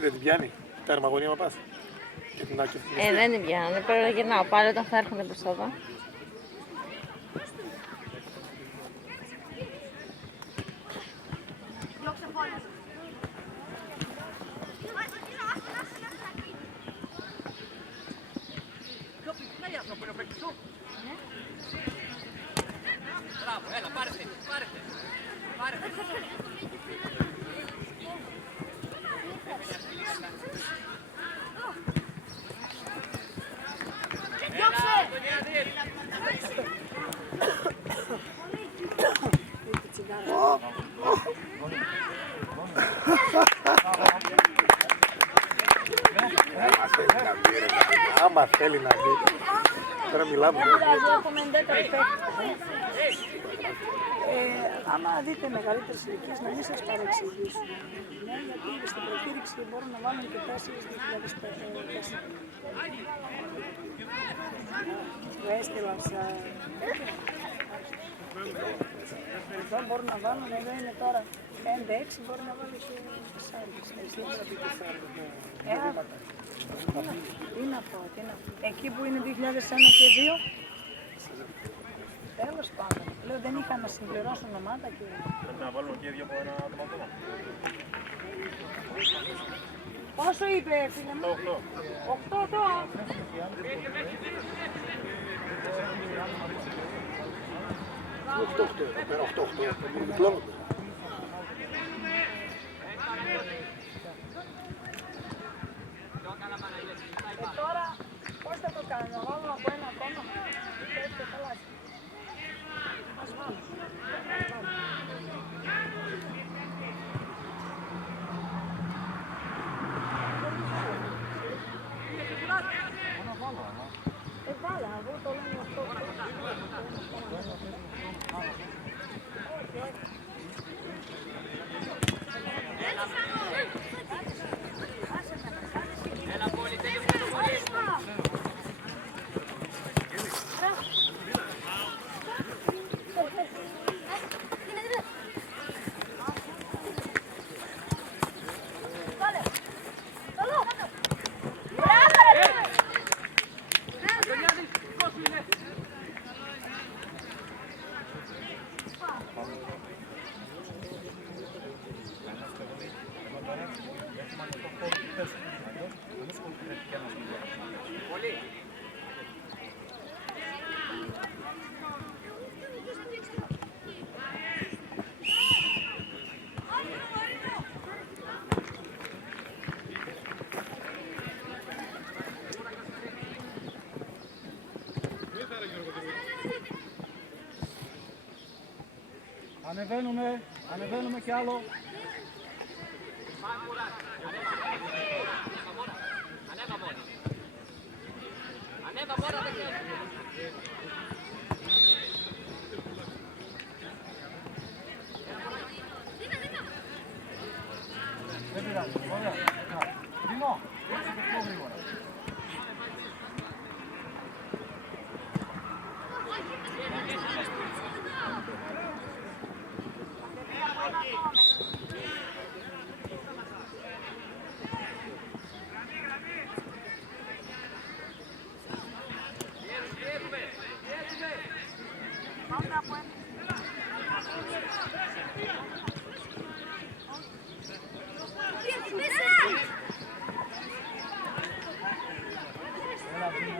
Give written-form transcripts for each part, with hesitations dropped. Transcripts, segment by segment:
Και δεν την πιάνει, τα αρμαγωνία πας. Δεν την πιάνω, πρέπει να γυρνάω πάλι όταν θα έρχονται μπροστά εδώ. Μπράβο, έλα, πάρε. Άμα θέλει να δει. Τώρα μιλάμε. Άμα δείτε μεγαλύτερες ηλικίες να μην σας παρεξηγήσουν. Ναι, γιατί στην προκήρυξη μπορούν να βάλουν και θέσεις 2004. Το έστειλα εδώ μπορούν να βάλουν, εδώ είναι τώρα 5-6, μπορεί να βάλουν και 4. Τι να πω. Εκεί που είναι 2001 και 2, τέλος πάντων. Λέω δεν είχα να συμπληρώσω ομάδα και... Πρέπει να βάλουμε και δύο από ένα άτομο ακόμα. Πόσο είπε φίλε μου? 8 εδώ. Τώρα πώς θα το κάνω, να βάλω από ένα ακόμα. Ας βάλω. Βάλα, εγώ το λέω αυτό. Ανεβαίνουμε κι άλλο. Ανέβα μόρα, δεν ξέρω. Δεν πειράζει, ωραία. Δίνω, έτσι και πιο γρήγορα.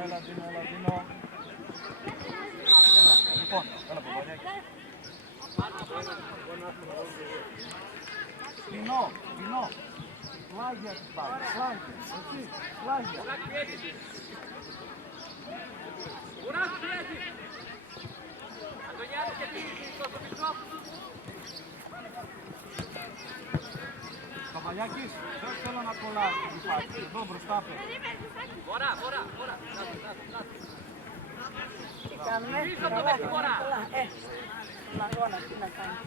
Έλα, Δίνω. Λοιπόν, έλα Παπαδάκη. Δίνω. Φλάγια την πάρει, φλάγια. Αντωνιάδη και στο μικρό. Καβαλιάκης, δεν θέλω να κολλάς την πάρει. Εδώ μπροστά πέρα. Φορά. Τι κάνουμε, καλά. Λαγώνα, τι να κάνουμε.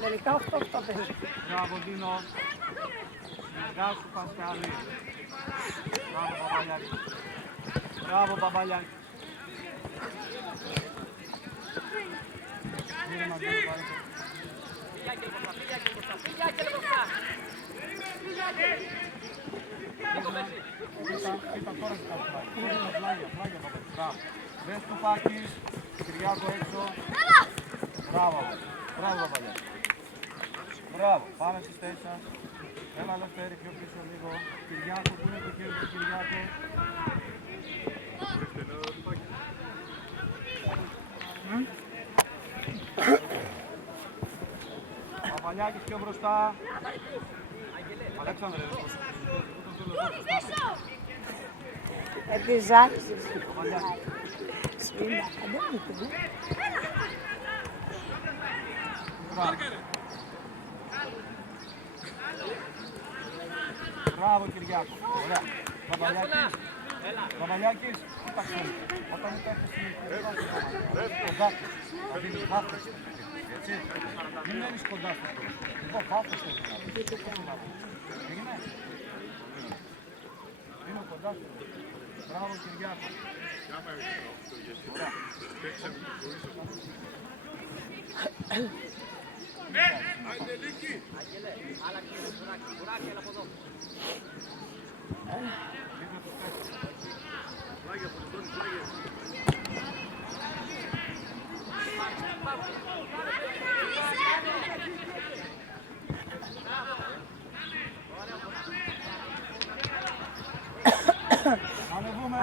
Τελικά 8-8 παίζει. Μπράβο Δίνο. Γεια σου Πασκάλη. Μπράβο Παπαλιάκη. Πήγια και μπροστά. Ήταν τώρα ζητάς πλάγια. Πλάγια παπά. Δες του Πάκης, Κυριάκο έξω. Μπράβο, Παπαλιά. Μπράβο, πάμε στις θέσεις σας. Έλα Λευτέρη, πιο πίσω λίγο. Κυριάκο, πού είναι το χέρι του Κυριάκο. Παπαλιάκης πιο μπροστά. Αλέξανδρε, Επιζάκης. Σφίντα, αντέμει. Μπράβο Κυριάκο. Ωραία. Παπαλιάκης, κοίταξε. Όταν μου πέφτει στην κοντά του, θα δίνεις βάθος. Έτσι. Μην μένεις κοντά στο σπίτι. Εγώ βάθος θέλω να δω. Έγινε. Μείνω κοντά στο σπίτι. Μπράβο Κυριάκο. Ωραία.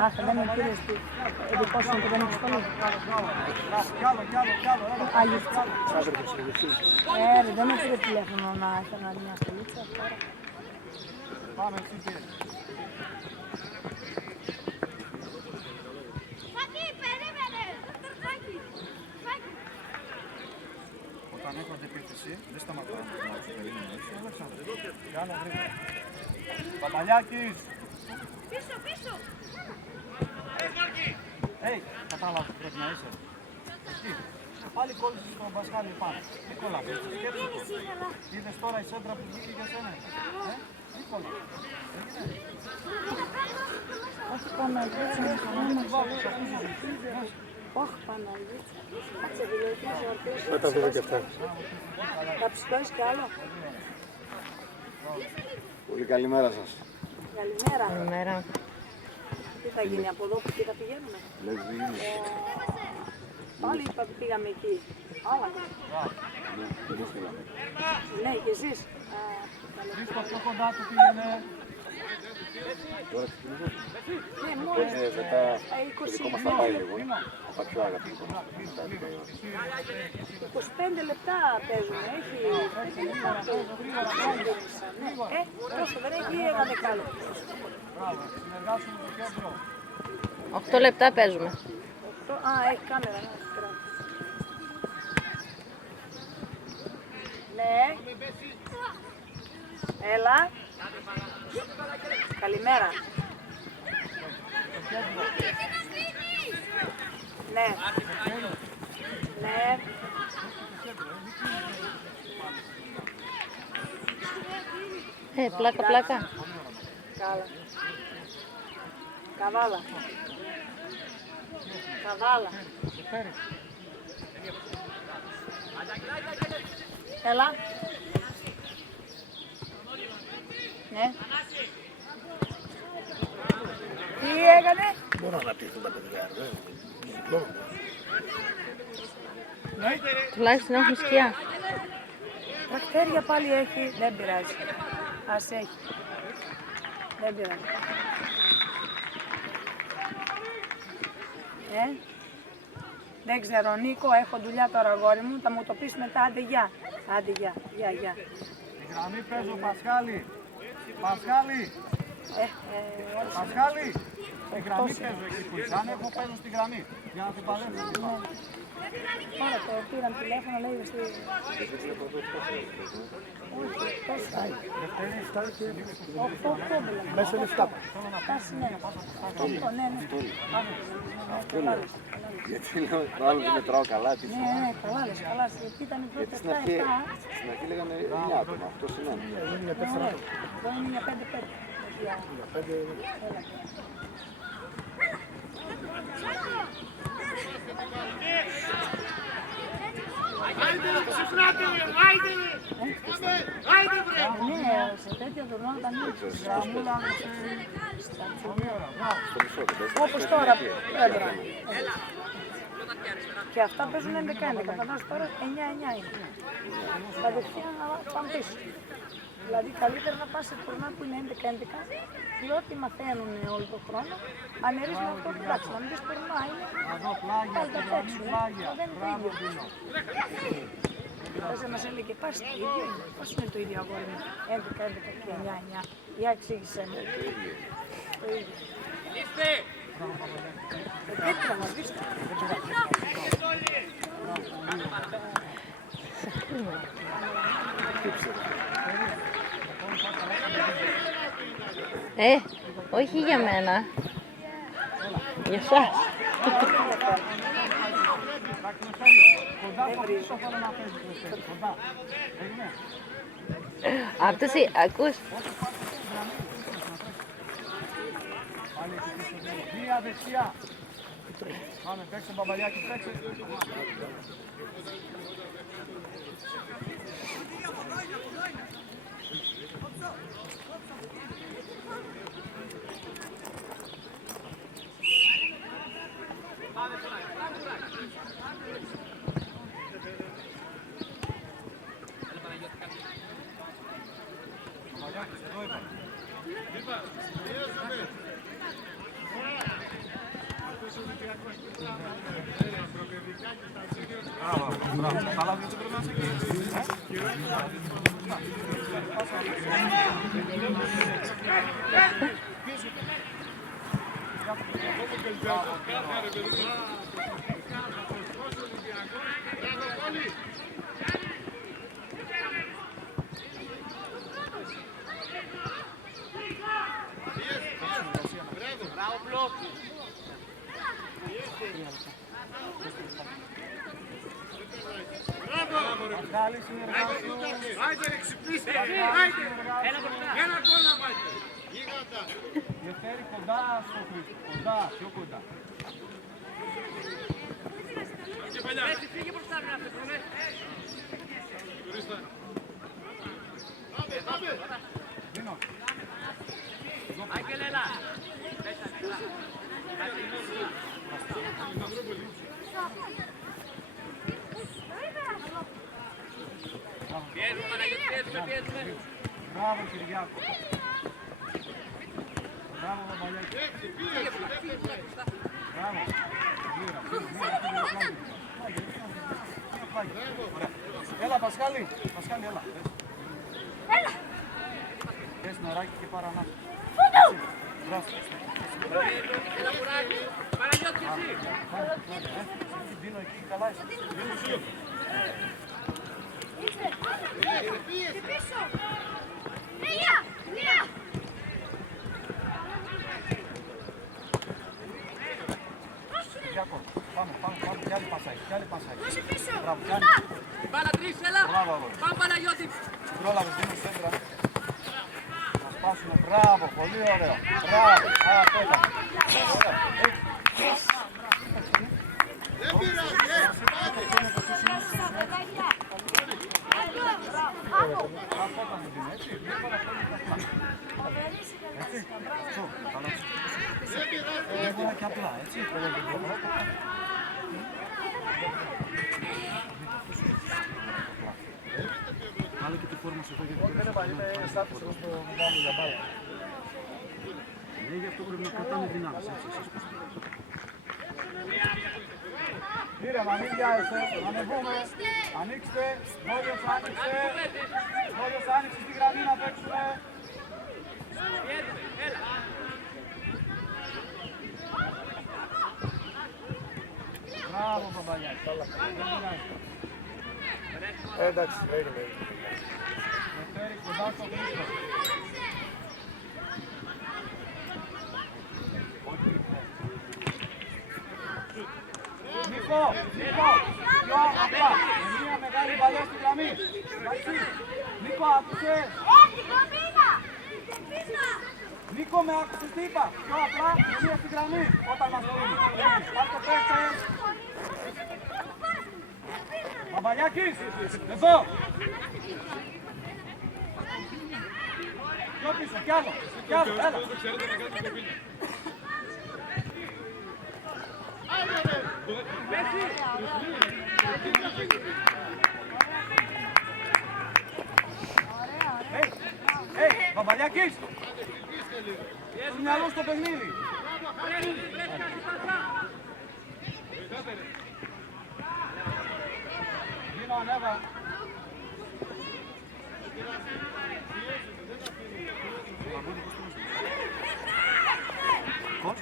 Αχ, δεν είναι κύριε του ειδικός μου που δεν έχει στολή. Κι άλλο. Αγιφτή. Ρε, δεν με πήρε τηλέφωνο να έχω να δει μια στολίτσα τώρα. Πάμε εκεί. Όταν έχω αντεπίθεση, δεν σταματάω να σου περίμενω έτσι. Αλέξανδρε, κάνω γρήγορα. Παπαλιάκης. Πίσω. Κατάλαβα που πρέπει να είσαι. Εκεί. Πάλι κόλλησες στον Πασχάλη πάνω. Νίκολα, είδες τώρα η σέντρα που βγήκε για σένα. Νίκολα. Όχι Παναγίτσα, όχι Παναγίτσα. Κάτσε δηλωτή ζορτής. Δεν τα δούμε και αυτά. Θα ψητώσεις κι άλλο. Πολύ καλημέρα σας. Καλημέρα. Καλημέρα. Τι θα γίνει από εδώ που θα πηγαίνουμε. Πάλι είπα που πήγαμε εκεί. Άλλα. Ναι, και εσείς. Βρίσκω πιο κοντά του πήγαινε. Τώρα ξεκινήσω. Ναι, μόλις. Μετά το 20 δικό μας θα πάει λίγο. Θα πάει πιο αργά. 25 λεπτά παίζουμε. Έχει 5 λεπτά. Τόσο δεν έχει ένα δεκάλεπτο. Μπράβο, συνεργάσου με το κέντρο. 8 λεπτά παίζουμε. Α, έχει κάμερα. Ναι. Έλα. Καλημέρα. Ναι. Ναι. Πλάκα. Καλά. Καβάλα. Έλα. Ναι. Τι έκανε? Μπορώ να αναπτύχθουν τα παιδιά. Τουλάχιστον έχουν σκιά. Τρακτέρια πάλι έχει, δεν πειράζει. Ας έχει. Δεν πειράζει. Δεν ξέρω, Νίκο, έχω δουλειά τώρα, αγόρι μου. Θα μου το πεις μετά, άντε γεια. Άντε γεια. Η γραμμή παίζω, Πασχάλη. Πασχάλη. Η γραμμή παίζω εκεί που είσαι. Αν έχω παίζω στη γραμμή. Για να την παλέψω. Τώρα το πήραν τηλέφωνο, λέει στη... Μέσα είναι 7. Γιατί λέω το άλλο δεν μετράω καλά. Ναι, καλά λες, γιατί ήταν οι πρώτες 7. Στην αρχή λέγανε 9 άτομα. Αυτό σημαίνει. Εδώ είναι για 5-5. Ναι, σε τέτοια τουρνουά όταν είναι γραμμούλα, Πολύ ωραία, μπράβο. Στο μισό δεν παίζει. όπως τώρα. Και αυτά παίζουν 11-11, φαντάζομαι τώρα 9-9 είναι. Κατευθείαν να πάνε πίσω. Δηλαδή καλύτερα να πας σε τουρνουά που είναι 11-11, διότι μαθαίνουν όλο τον χρόνο, ανερίζουν αυτό το εντάξει, να μην πεις τουρνουά είναι, Εδώ πλάγια, πάλι τα στεγανή παίξουν, πλάγια. δεν είναι το Μπράβο, ίδιο. Δίνο. Θες να μας έλεγε πας το ίδιο είναι, πώς είναι το ίδιο αγόρι μου, 11-11 και 9-9, για εξήγησέ μου. Το ίδιο. Πρέπει να μας δεις. Όχι για μένα. Για εσάς. Κοντά από πίσω θέλω να παίζει. Κοντά. Έγινε. Αυτό ακούς. Πάλι εκεί πίσω. Μία δεξιά. Πάμε, παίξε Μπαμπαλιάκη, παίξε. Μπαμπαλιάκης, εδώ είπα. Μπράβο, καλά δεν περνάς εκεί. Καλή συνεργασία. Άιντε, ξυπνήστε! Ένα γκολ να βάλετε! Γεφέρι κοντά στο Χρήστο. Κοντά, πιο κοντά. Φύγε μπροστά, να πετρώνε. Δίνω. Άγγελε, έλα. Πιέζουμε, Παναγιώτη, πιέζουμε. Μπράβο Κυριάκο. Μπράβο Μπαμπαλιάκη. Μπράβο. Έλα Πασχάλη. Πασχάλη, έλα. Πες νεράκι και παρανά. Μπράβο. Παναγιώτη, εσύ. Δίνω εκεί, καλά είσαι. Και πίσω. Λία, Λία. Κυριάκο, πάμε, κι άλλη πάσα έχει, Δώσε πίσω. Μπράβο, κι άλλη. Μπάλα τρεις, έλα. Μπράβο, αγόρι. Πάμε, Παναγιώτη. Πρόλαβες, δίνεις σέντρα. Να σπάσουμε, μπράβο, πολύ ωραίο. Μπράβο, πέτα. Δεν πειράζει, Έβγαλα και απλά, έτσι. Βάλε και τη φόρμα σου εδώ γιατί είναι στάτους εδώ στο μεγάλο για μπάλα. Ναι, γι' αυτό πρέπει να κρατάνε δυνάμεις, έτσι εσείς. Κύριε, να μην βιάζεστε, ανεβούμε, ανοίξτε, Μόριος άνοιξε, Μόριος άνοιξε στη γραμμή να παίξουμε. Μπράβο Παπαγιάκη, εντάξει, έγινε. Φέρει κοντά στο Χρήστο. Νίκο, πιο απλά, με μια μεγάλη παλιά στη γραμμή. Νίκο, άκουσες. Νίκο, με άκουσες τι είπα. Πιο απλά, με μια στη γραμμή, όταν μας δίνει. Πάρτε παίκτες. Παπαγιάκης, εδώ. πιο πίσω, κι άλλο, έλα. Παπαλιάκης, το μυαλό στο παιχνίδι. Δίνω, ανέβα. Πώς?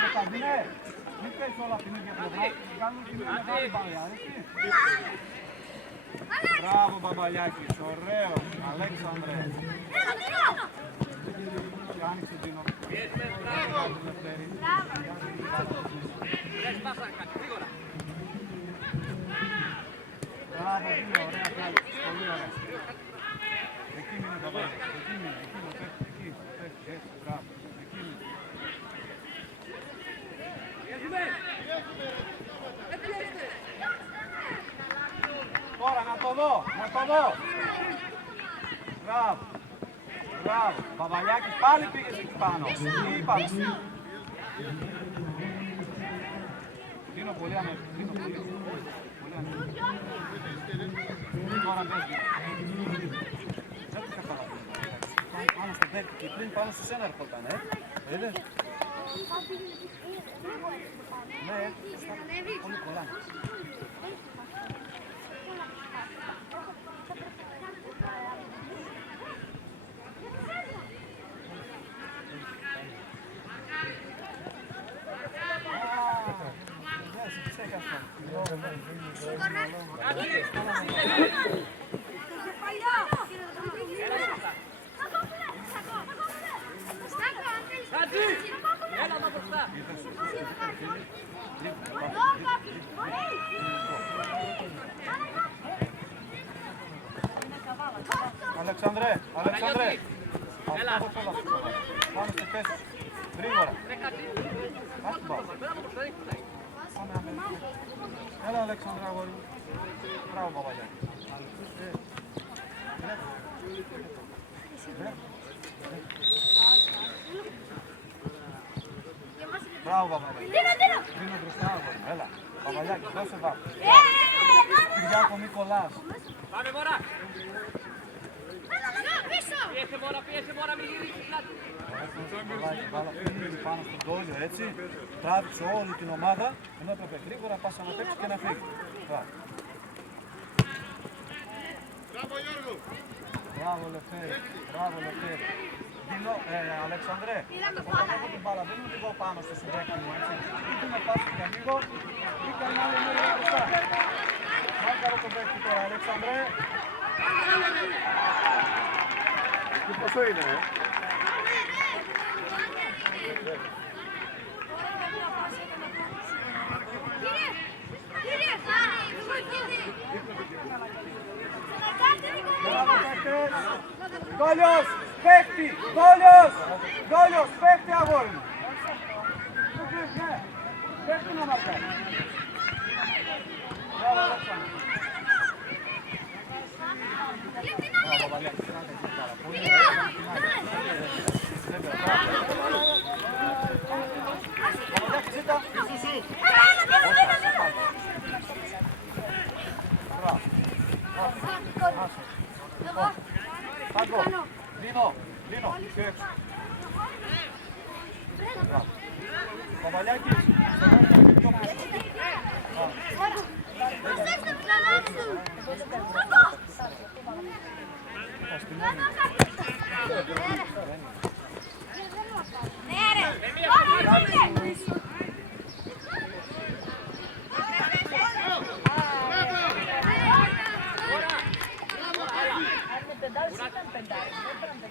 Κωνσταντίνε, μην πες όλα την ίδια πλευρά, κάνουν τη μία μεγάλη παλιά, έτσι. Μπράβο Μπαμπαλιάκης, ωραίος, Αλέξανδρε. Και άνοιξε Δίνο. Μπράβο Δίνο, ωραία κάλυψη, πολύ ωραία. Εκεί μείνε Μπαμπαλιάκης, εκεί μείνε, εκεί, έτσι, μπράβο, εκεί μείνε. Τώρα να το δω, Μπράβο, μπράβο. Παπαλιάκης πάλι πήγε εκεί πάνω. Τι είπαμε. Δίνω πολύ αμέσως. Τώρα μπες. Δεν το καταλαβαίνω. Πάνω στο πέτει και πριν πάνω σε σένα ερχόταν, είδες. Ναι, πολύ πολλά. Αλεξανδρέ, πάμε στη θέση, γρήγορα. Ας την πάω. Έλα Αλέξανδρε αγόρι μου. Μπράβο Παπαγιάκη. Μπράβο Παπαγιάκη. Δίνω μπροστά αγόρι. Έλα. Παπαγιάκη, δώσε βάθος. Κυριάκο Νικολάς. Πάμε μωρά. Πιέσε μωρά, μην γυρίσεις πλάτη. Πάνω στον Τόλιο, έτσι. Τράβηξε όλη την ομάδα, ενώ έπρεπε γρήγορα πας να παίξεις και να φύγει. Μπράβο Γιώργο. Μπράβο Λευτέρη, Δίνω, Αλεξανδρέ, όταν έχω την μπάλα, δεν μου την πω πάνω στο συμπέκτη μου, έτσι. Είτε με πάσει και λίγο, ή κανένα άλλο είναι μπροστά. Μάρκαρε το παίκτη τώρα, Αλεξανδρέ. Και πόσο είναι, Δόλιος, παίχτη αγόρι μου. Παίχτη να μαρκάρει. Μπράβο Αλέξανδρε. Μπράβο Βαλιάκη, κράτα εκεί πάρα πολύ. Βαλιάκη, ζήτα. Μπράβο. Πάγκο, Λίνο, και έξω. Παπαλιάκης,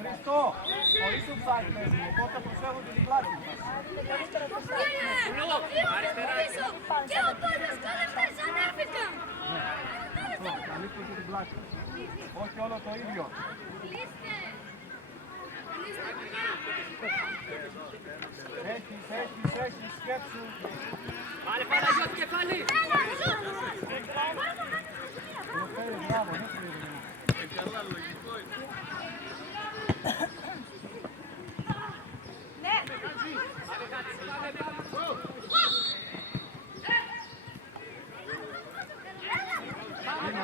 Χριστό, χωρίς το ψάρι παίζουμε, οπότε προσέχω την πλάτη μας. Και ο Τόλιος και ο Λευτέρης ανέβηκαν. Καλύψτε και την πλάτη. Όχι όλο το ίδιο. Έχεις, σκέψου. Πάλε Παναγιώτη κεφάλι. Μπράβο,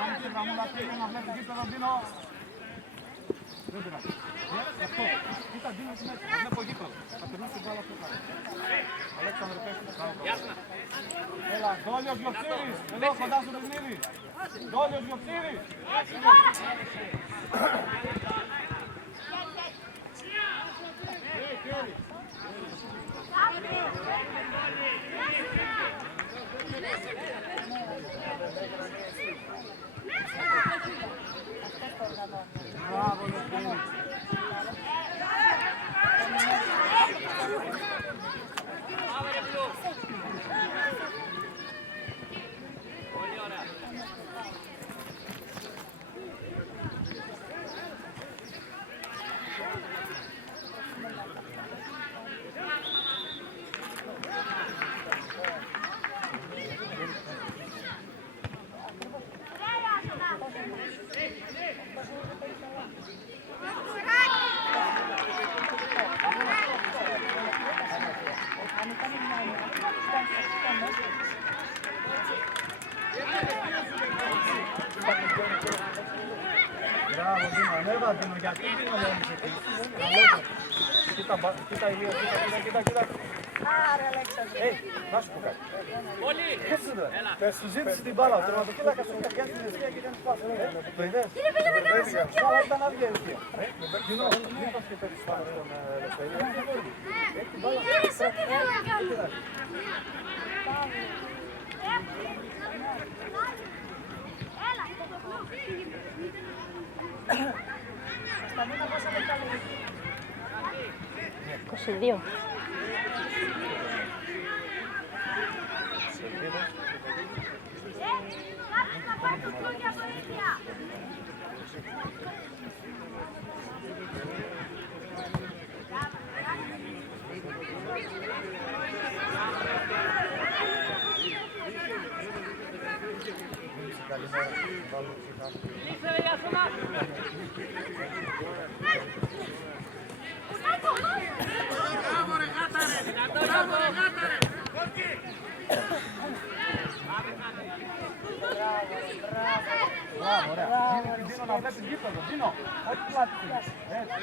άνοιξε γραμμούλα, πήγαινε να βλέπει γήπεδο, Ντίνο. Δεν πειράζει. Γι' αυτό. Κοίτα, Ντίνο, τι μέσα. Να βλέπω γήπεδο. Θα περνούσε την μπάλα αυτό κάτω. Αλέξανδρε, πες του. Έλα, Ντόλιος Γιοξήρης. Εδώ κοντά στο παιχνίδι. Ντόλιος Γιοξήρης. Μπράβο, Γιοξήρης. Μπράβο, Δίνο, ανέβα, Δίνο, γιατί Δίνο δεν είσαι εκεί. Κοίτα, Ηλία, κοίτα. Άρε, Αλέξανδρε. Να σου πω κάτι. Σου ζήτησε την μπάλα, ο τερματοφύλακας του πιάσει την αιστεία και κάνει πάση. Το είδες? Αλλά ήταν άδεια η αιστεία. Δίνο, μην πας και παίρνεις πάνω στον Ελευθερία. Έχει την μπάλα. Κωνσταντίνα, πόσα λεπτά λέει? 22. Μπράβο ρε γάτα ρε! Μπράβο ρε γάτα ρε! Μπράβο, ωραία. Δίνω να βλέπεις γήπεδο, Δίνω. Όχι πλάτη. Έτσι.